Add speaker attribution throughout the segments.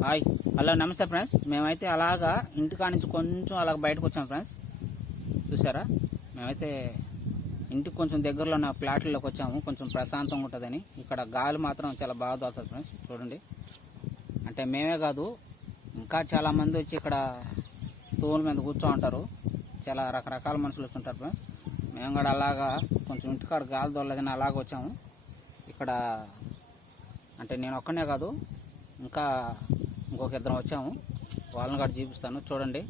Speaker 1: Hi. Hello నమస్తే friends. మేమైతే అలాగా ఇంటికా నుంచి కొంచెం అలాగ బయటకు వచ్చాం ఫ్రెండ్స్. చూసారా? మేమైతే ఇంటికి కొంచెం దగ్గరలో ఉన్న ప్లాట్లలోకి వచ్చాము. కొంచెం ప్రశాంతంగా ఉంటుందని. ఇక్కడ గాలి మాత్రం చాలా బాగా దొరుకుతుంది ఫ్రెండ్స్. చూడండి. అంటే మేమే కాదు ఇంకా చాలామంది వచ్చి ఇక్కడ తూముల మీద కూర్చో ఉంటారు. చాలా రకరకాల మనుషులు వచ్చి ఉంటారు ఫ్రెండ్స్. మేము కూడా అలాగా కొంచెం ఇంటికాడ గాలి దొరలేదని అలాగ వచ్చాము. ఇక్కడ అంటే నేను ఒక్కనే కాదు ఇంకా ఇంకొక ఇద్దరం వచ్చాము. వాళ్ళని కూడా చూపిస్తాను. చూడండి.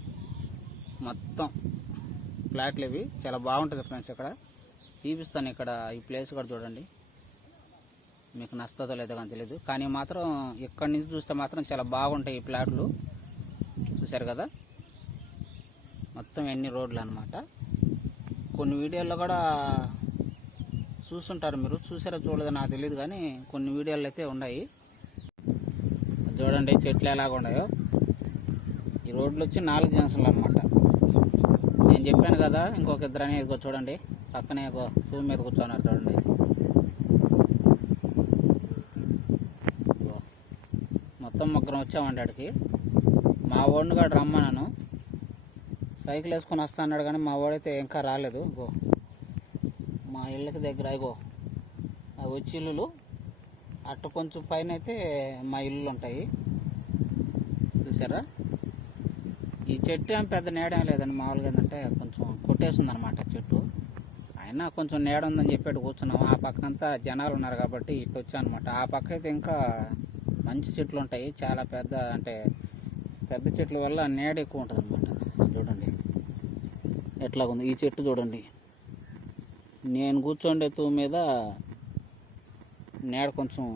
Speaker 1: మొత్తం ఫ్లాట్లు ఇవి. చాలా బాగుంటుంది ఫ్రెండ్స్ ఇక్కడ. చూపిస్తాను ఇక్కడ ఈ ప్లేస్ కూడా చూడండి. మీకు నచ్చదో లేదో కానీ తెలియదు కానీ మాత్రం ఇక్కడి నుంచి చూస్తే మాత్రం చాలా బాగుంటాయి ఈ ప్లాట్లు చూశారు కదా? మొత్తం ఎన్ని రోడ్లు అనమాట కొన్ని వీడియోల్లో కూడా చూస్తుంటారు మీరు. చూసారో చూడలేదో నాకు తెలియదు కానీ కొన్ని వీడియోలు అయితే ఉన్నాయి. చూడండి చెట్లు ఎలాగున్నాయో ఈ రోడ్లు వచ్చి నాలుగు జంక్షన్లు అనమాట నేను చెప్పాను కదా ఇంకొక ఇద్దరని ఇదిగో చూడండి. పక్కనే ఒక భూమి మీద కూర్చున్నారు చూడండి. మొత్తం ముగ్గురం వచ్చామండి ఆడికి మా వాడిని కూడా రమ్మన్నాను. సైకిల్ వేసుకొని వస్తా అన్నాడు కానీ మా వాడైతే ఇంకా రాలేదు. గో మా ఇళ్ళకి దగ్గర ఇగో అవి వచ్చి ఇల్లులు. అటు కొంచెం పైన అయితే మా ఇల్లు ఉంటాయి. చూసారా? ఈ చెట్టు ఏం పెద్ద నీడ ఏం లేదండి. మామూలుగా ఏంటంటే కొంచెం కొట్టేస్తుంది అనమాట చెట్టు. అయినా కొంచెం నీడ ఉందని చెప్పేటి కూర్చున్నాం. ఆ పక్కనంతా జనాలు ఉన్నారు కాబట్టి ఇటు వచ్చానమాట. ఆ పక్క అయితే ఇంకా మంచి చెట్లు ఉంటాయి. చాలా పెద్ద అంటే పెద్ద చెట్ల వల్ల నీడ ఎక్కువ ఉంటుంది అనమాట చూడండి. ఎట్లాగుంది? ఈ చెట్టు చూడండి. నేను కూర్చోండే తూ మీద నీడ కొంచెం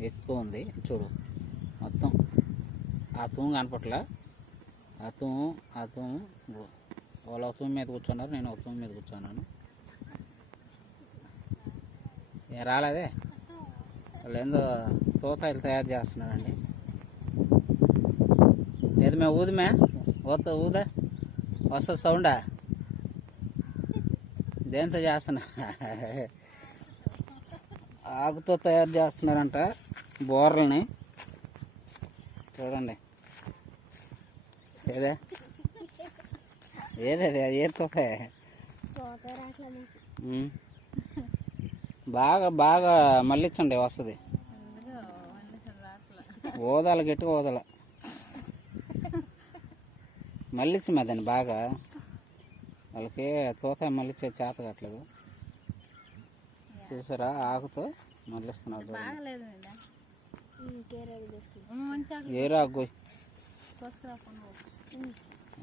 Speaker 1: ఎక్కువ ఉంది. చూడు మొత్తం ఆ తూము కనపట్లా. ఆ తూము ఆ తూము వాళ్ళు ఒక తూము మీద కూర్చున్నారు నేను ఒక తూము మీద కూర్చున్నాను. రాలేదే? వాళ్ళు ఏందో తోతాయిలు తయారు చేస్తున్నారండి. లేదు మే ఊదిమే ఊత ఊదా? వస్తుంది సౌండా? దేంతో చేస్తున్నా? ఆకుతో తయారు చేస్తున్నారంట బోర్లని. చూడండి. ఏదే? ఏదే అది ఏతోతే బాగా బాగా మళ్ళించండి వస్తుంది. ఓదాల గట్టిగా ఓదాల. మళ్ళించి మదండి బాగా. వాళ్ళకి తోత మళ్ళించే చేత కట్టలేదు చూసారా? ఆకుతో మళ్ళిస్తున్నారు చూడండి.
Speaker 2: బాగలేదు మంచిగా
Speaker 1: ఏ రాగు
Speaker 2: కోసుకురా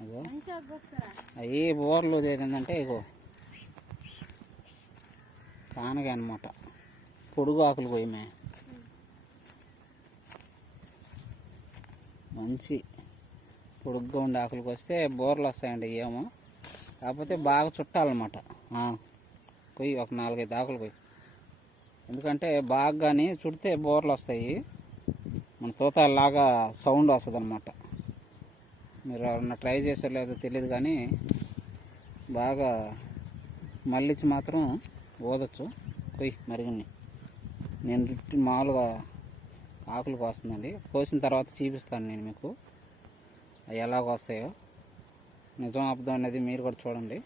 Speaker 1: అదో
Speaker 2: మంచిగా కోసుకురా.
Speaker 1: అవి బోర్లు ఏంటంటే ఇగో. కానగా అనమాట పొడుగు ఆకులు పోయిమే మంచి పొడుగ్గా ఉండే ఆకులకు వస్తే బోర్లు వస్తాయండి ఏమో. కాకపోతే బాగా చుట్టాలన్నమాట. ఆ, కొయ్యి ఒక నాలుగైదు ఆకులు కొయ్యి ఎందుకంటే బాగా కానీ చుడితే బోర్లు వస్తాయి. మన తోతలాగా సౌండ్ వస్తుంది అనమాట మీరు ఎవరన్నా ట్రై చేసారో లేదో తెలియదు కానీ బాగా మళ్ళించి మాత్రం ఓదచ్చు. కొయ్యి మరుగుని. నేను రుట్టి మామూలుగా ఆకులు కోస్తుందండి. కోసిన తర్వాత చూపిస్తాను నేను మీకు. అవి ఎలా వస్తాయో. నిజం అబద్ధం అనేది మీరు కూడా చూడండి.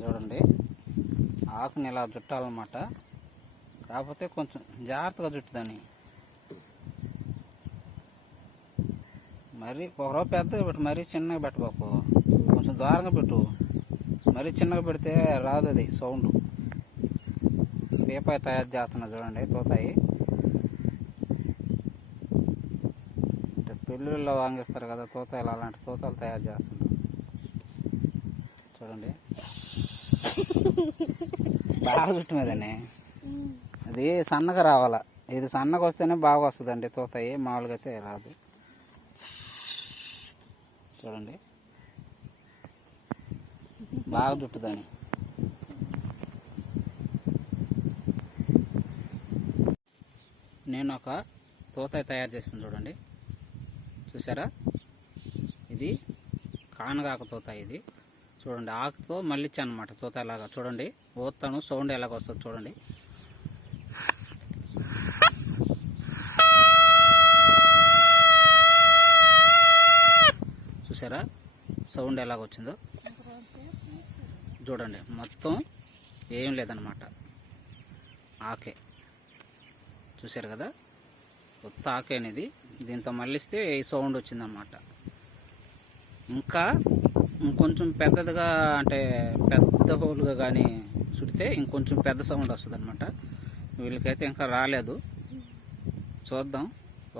Speaker 1: చూడండి. ఆకుని ఇలా చుట్టాలన్నమాట. కాకపోతే కొంచెం జాగ్రత్తగా చుట్టుదాన్ని మరీ ఒకరోజు పెద్దగా పెట్టు మరీ చిన్నగా పెట్టబాకు. కొంచెం దూరంగా పెట్టు. మరీ చిన్నగా పెడితే రాదు అది సౌండ్. పేపాయి తయారు చేస్తున్నా చూడండి తోతాయి అంటే పెళ్ళిళ్ళలో వాంగిస్తారు కదా తోతాయిలు అలాంటి తోతాలు తయారు చేస్తున్నారు చూడండి. బాగా మీదనే అది సన్నగా రావాలా. ఇది సన్నగా వస్తేనే బాగా వస్తుందండి తోతాయి మామూలుగా అయితే రాదు. చూడండి. బాగా చుట్టుదని నేను ఒక తోతాయి తయారు చేసింది చూడండి. చూసారా? ఇది కానగాక తోతాయి ఇది. చూడండి ఆకుతో మళ్ళీ అనమాట తోత ఎలాగా చూడండి ఓతను సౌండ్ ఎలాగ వస్తుంది చూడండి. చూసారా? సౌండ్ ఎలాగ వచ్చిందో చూడండి మొత్తం ఏం లేదనమాట ఆకే. చూసారు కదా? కొత్త ఆకే అనేది. దీంతో మళ్ళిస్తే ఈ సౌండ్ వచ్చిందనమాట ఇంకా ఇంకొంచెం పెద్దదిగా అంటే పెద్ద హోల్గా కానీ చుడితే ఇంకొంచెం పెద్ద సౌండ్ వస్తుంది అనమాట వీళ్ళకైతే ఇంకా రాలేదు. చూద్దాం.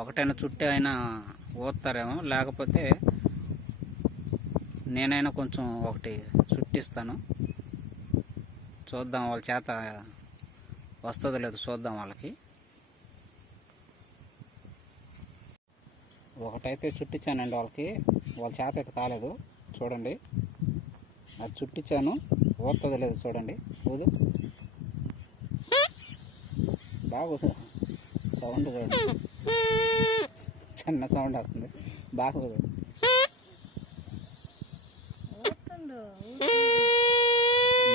Speaker 1: ఒకటైనా చుట్టే అయినా ఊతారేమో లేకపోతే నేనైనా కొంచెం ఒకటి చుట్టిస్తాను. చూద్దాం వాళ్ళ చేత వస్తుందో లేదు చూద్దాం వాళ్ళకి. ఒకటైతే చుట్టించానండి వాళ్ళకి. వాళ్ళ చేత అయితే కాలేదు. చూడండి. అది చుట్టించాను ఓడుతుందో లేదో చూడండి. ఊదు బాగా సౌండ్ చూడండి చిన్న సౌండ్ వస్తుంది. బాగా ఊదు
Speaker 2: ఊరుతుండు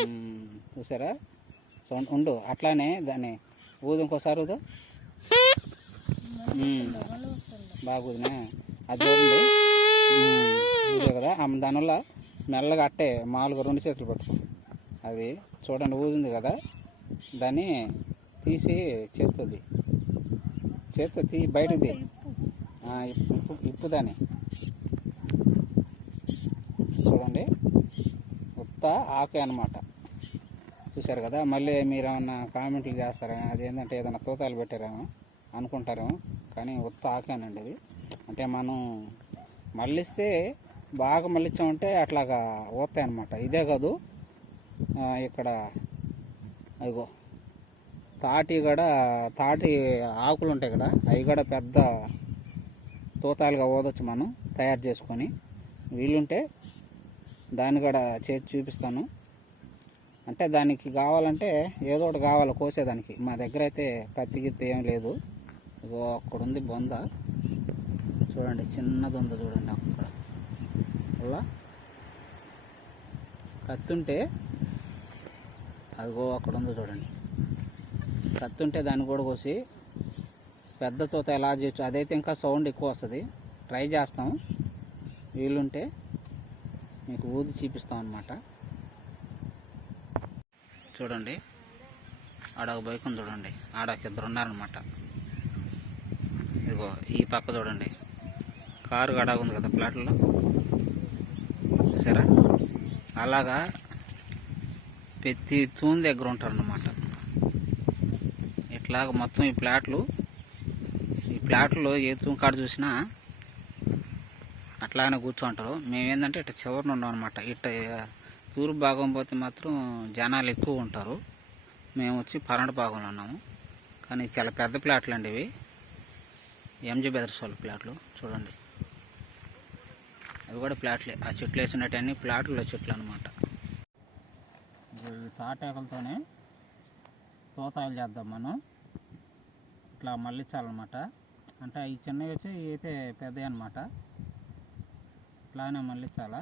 Speaker 1: మ్మ్. చూసారా? సౌండ్ ఉండు. అట్లానే దాన్ని ఊదు ఇంకోసారి ఊదు మ్మ్.
Speaker 2: మళ్ళీ వస్తుండు
Speaker 1: బాగా ఊదినా అది ఉంది కదా? ఆమె దానివల్ల మెల్లగా అట్టే మామూలుగా రెండు చేతులు పట్టుకో. అది చూడండి ఊదింది కదా? దాన్ని తీసి చేస్తుంది చేత్తో తీ బయటది.
Speaker 2: ఇప్పు
Speaker 1: ఇప్పు దాన్ని. చూడండి. ఉత్త ఆకే అనమాట చూశారు కదా? మళ్ళీ మీరు ఏమన్నా కామెంట్లు చేస్తారా? అది ఏంటంటే ఏదైనా తూతాలు పెట్టారేమో అనుకుంటారేమో. కానీ ఉత్త ఆకేనండి ఇది. అంటే మనం మళ్ళిస్తే బాగా మళ్ళించామంటే అట్లాగా పోతాయి అనమాట ఇదే కాదు. ఇక్కడ అదిగో. తాటి కూడా తాటి ఆకులు ఉంటాయి కదా అవి కూడా పెద్ద తూతాలుగా ఓదొచ్చు మనం తయారు చేసుకొని. వీలుంటే దాన్ని కూడా చేసి చూపిస్తాను. అంటే దానికి కావాలంటే ఏదో ఒకటి కావాలి కోసేదానికి. మా దగ్గర అయితే కత్తి గిత్తి ఏం లేదు. ఇగో అక్కడ ఉంది బొంద. చూడండి చిన్నది ఉంది చూడండి అక్కడ అలా అదిగో అక్కడ ఉందో చూడండి. కత్తుంటే దాన్ని కూడా కోసి పెద్ద తోత ఎలా చేయొచ్చు అదైతే ఇంకా సౌండ్ ఎక్కువ వస్తుంది. ట్రై చేస్తాం. వీలుంటే మీకు ఊది చూపిస్తాం అనమాట చూడండి. ఆడ ఒక బైక్ ఉంది చూడండి. ఆడ ఒక ఇద్దరు ఉన్నారనమాట ఇదిగో ఈ పక్క చూడండి. కారు గడా ఉంది కదా ప్లాట్లో. చూసారా? అలాగా ప్రతి తూన్ దగ్గర ఉంటారన్నమాట. ఇట్లాగ మొత్తం ఈ ప్లాట్లు ఈ ప్లాట్లో ఏ తూన్ కాడ చూసినా అట్లాగనే కూర్చుంటారు. మేము ఏంటంటే ఇట్లా చివరిన ఉన్నాం అనమాట ఇట్ట తూర్పు భాగం పోతే మాత్రం జనాలు ఎక్కువ ఉంటారు. మేము వచ్చి పన్నెండు భాగంలో ఉన్నాము. కానీ చాలా పెద్ద ప్లాట్లు అండి ఇవి. ఎంజీ బెదర్స్ వాళ్ళ ప్లాట్లు. చూడండి. అవి కూడా ప్లాట్లే. ఆ చెట్లు వేసినట్టన్నీ ప్లాట్ల చెట్లు అనమాట ఈ తాటాకులతోనే తోతాయిలు చేద్దాం మనం. ఇట్లా మళ్ళించాలన్నమాట. అంటే ఈ చిన్నవి వచ్చి ఇవి అయితే పెద్దవి అనమాట ఇట్లానే మళ్ళించాలా?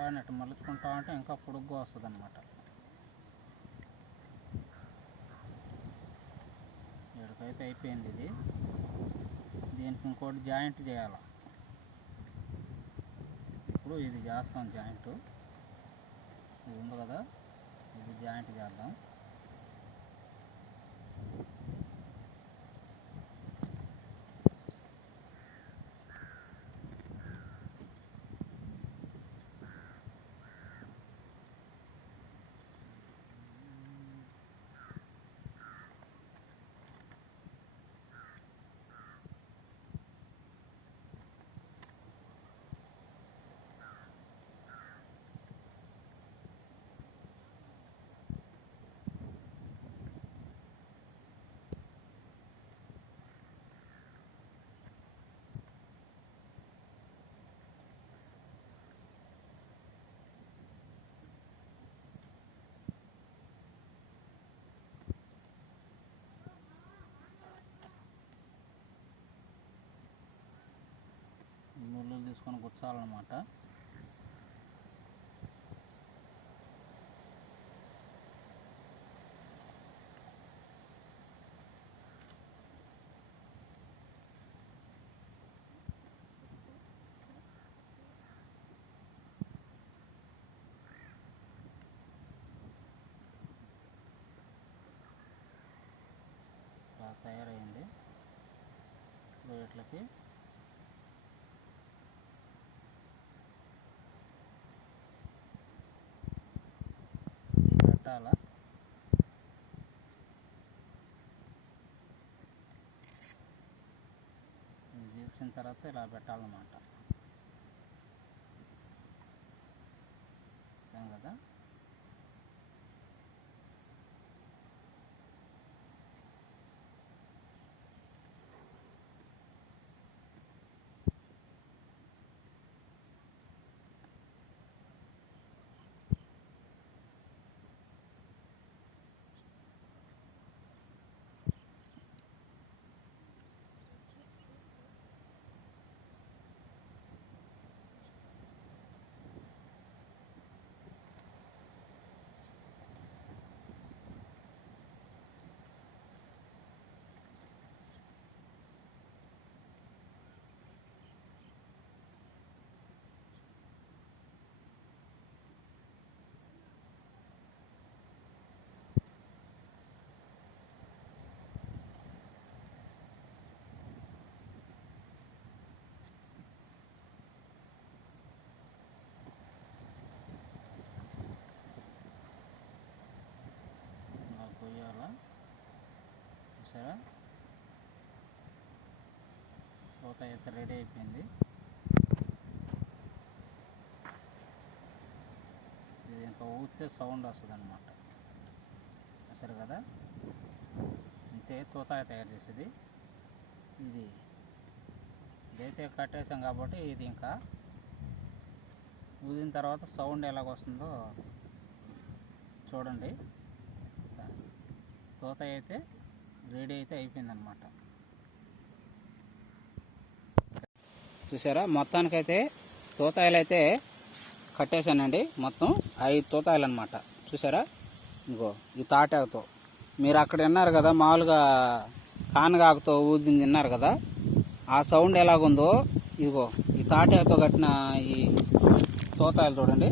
Speaker 1: ఇట్లానే మలుచుకుంటా ఉంటే ఇంకా పొడుగ్గా వస్తుంది అనమాట ఇక్కడికైతే అయిపోయింది ఇది. దీనికి ఇంకోటి జాయింట్ చేయాలి? ఇప్పుడు ఇది చేస్తాం జాయింట్. ఇది ఉంది కదా? ఇది జాయింట్ చేద్దాం. పట్టుకొని కూర్చోవాలన్నమాట ఇలా తయారైంది. వీటికి ఇది పెట్టాలా ఇది చేసిన తర్వాత ఇలా పెట్టాలన్నమాట ఏం కదా ఇలా కొయ్యాలా చూసారా పూత అయితే రెడీ అయిపోయింది. ఇది ఇంకా ఊస్తే సౌండ్ వస్తుంది అనమాట చూసారు కదా? అంతే తోతాయి తయారు చేసేది. ఇది ఇదైతే కట్టేసాం కాబట్టి ఇది ఇంకా ఊదిన తర్వాత సౌండ్ ఎలాగొస్తుందో చూడండి. తోత అయితే రెడీ అయితే అయిపోయిందనమాట చూసారా? మొత్తానికైతే తోతాయిలు అయితే కట్టేశానండి. మొత్తం ఐదు తోతాయిలు అనమాట చూసారా? ఇంకో ఈ తాటాకుతో. మీరు అక్కడ విన్నారు కదా మామూలుగా కానగాకుతో ఊదింది విన్నారు కదా? ఆ సౌండ్ ఎలాగుందో ఇదిగో ఈ తాటాకుతో కట్టిన ఈ తోతాయిలు చూడండి.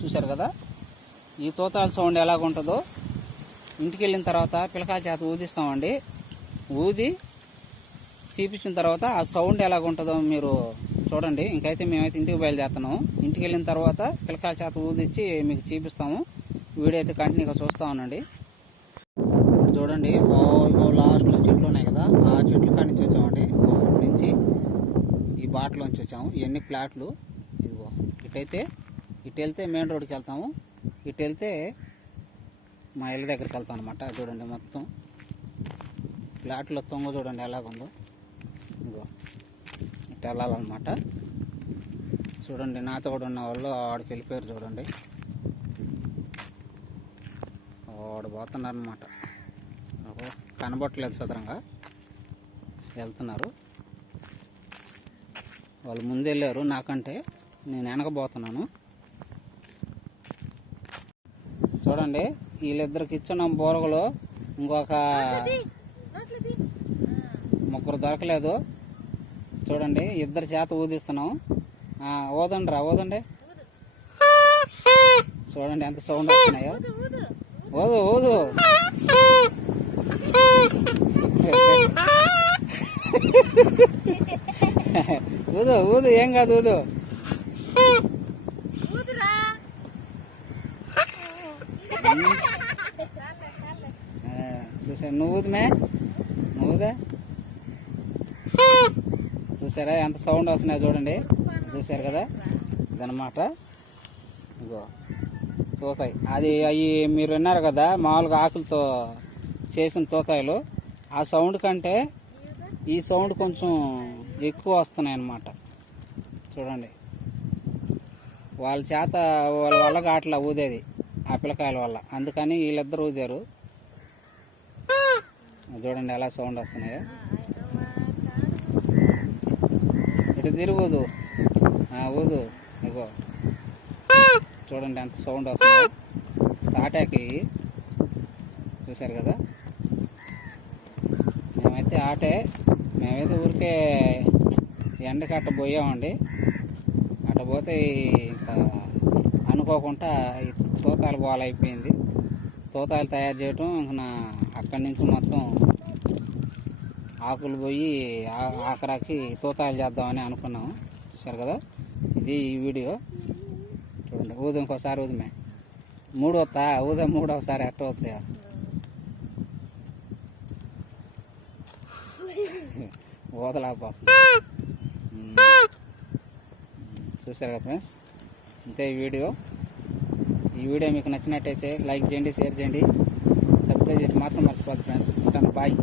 Speaker 1: చూశారు కదా? ఈ తోతాల సౌండ్ ఎలాగుంటుందో ఇంటికి వెళ్ళిన తర్వాత పిలకాయ చేత ఊదిస్తామండి. ఊది చూపించిన తర్వాత ఆ సౌండ్ ఎలాగుంటుందో మీరు చూడండి. ఇంకైతే మేమైతే ఇంటికి బయలుదేరుతున్నాము. ఇంటికి వెళ్ళిన తర్వాత పిలకాయ చేత ఊదిచ్చి మీకు చూపిస్తాము. వీడియో అయితే కంటిన్యూగా చూస్తా ఉండండి. చూడండి ఓ లాస్ట్లో చెట్లు ఉన్నాయి కదా ఆ చెట్ల కాడి నుంచి వచ్చామండి. నుంచి ఈ బాటలోంచి వచ్చాము. ఇవన్నీ ప్లాట్లు. ఇదిగో ఇటైతే ఇటు వెళ్తే మెయిన్ రోడ్కి వెళ్తాము. ఇటు వెళ్తే మా ఇల్లు దగ్గరికి వెళ్తాం అనమాట చూడండి మొత్తం. ఫ్లాట్లో తొంగ చూడండి ఎలాగుందో. ఇగో ఇటు వెళ్ళాలన్నమాట. చూడండి నాతో కూడా ఉన్న వాళ్ళు ఆడికి వెళ్ళిపోయారు చూడండి. వాడు పోతున్నారు అనమాట కనబట్టలేదు సదరంగా. వెళ్తున్నారు. వాళ్ళు ముందు వెళ్ళారు నాకంటే. నేను వెనకబోతున్నాను చూడండి వీళ్ళిద్దరికి ఇచ్చిన బోరగలు ఇంకొక ముగ్గురు దొరకలేదు. చూడండి ఇద్దరు చేత ఊదిస్తున్నాం. ఆ, ఊదండి రా ఊదండి. చూడండి ఎంత సౌండ్ వస్తున్నాయో.
Speaker 2: ఊదు ఊదు.
Speaker 1: ఊదు ఊదు ఏం కాదు ఊదు
Speaker 2: ఊదురా
Speaker 1: ఉమ్. చూసా నువ్వు నువ్వుదా? చూసారా? ఎంత సౌండ్ వస్తున్నాయో చూడండి. చూసారు కదా? ఇదనమాట ఇగో తోతాయి. అది అవి మీరు విన్నారు కదా మామూలుగా ఆకులతో చేసిన తోతాయిలు. ఆ సౌండ్ కంటే ఈ సౌండ్ కొంచెం ఎక్కువ వస్తున్నాయి అన్నమాట చూడండి. వాళ్ళ చేత వాళ్ళ వల్ల అట్లా ఊదేది. ఆ పిల్లకాయల వల్ల. అందుకని వీళ్ళిద్దరు ఊదారు. చూడండి ఎలా సౌండ్ వస్తున్నాయో. ఇటు తిరుగుదు ఊదు. ఇగో చూడండి ఎంత సౌండ్ వస్తుందో. తాటాకి చూశారు కదా? మేమైతే ఆటే మేమైతే ఊరికే ఎండకి అట్ట పోయామండి. అట్ట పోతే ఇంకా అనుకోకుండా ఈ తూతాలు బాల్ అయిపోయింది తయారు చేయటం నా అక్కడి నుంచి మొత్తం ఆకులు పోయి ఆ- ఆఖరాకి తూతాలు చేద్దామని అనుకున్నాము. చూసారు కదా? ఇది ఈ వీడియో. చూడండి ఊదం ఇంకోసారి ఊదమే. మూడు వస్తా మూడోసారి ఎట్ట వస్తాయా ఊదలాపా చూసారు కదా ఫ్రెండ్స్? ఇంతే ఈ వీడియో. ఈ వీడియో మీకు నచ్చినట్టయితే లైక్ చేయండి షేర్ చేయండి. సబ్స్క్రైబ్ చేయండి. మాత్రం మర్చిపోద్దు ఫ్రెండ్స్. ఉంటాను. బాయ్.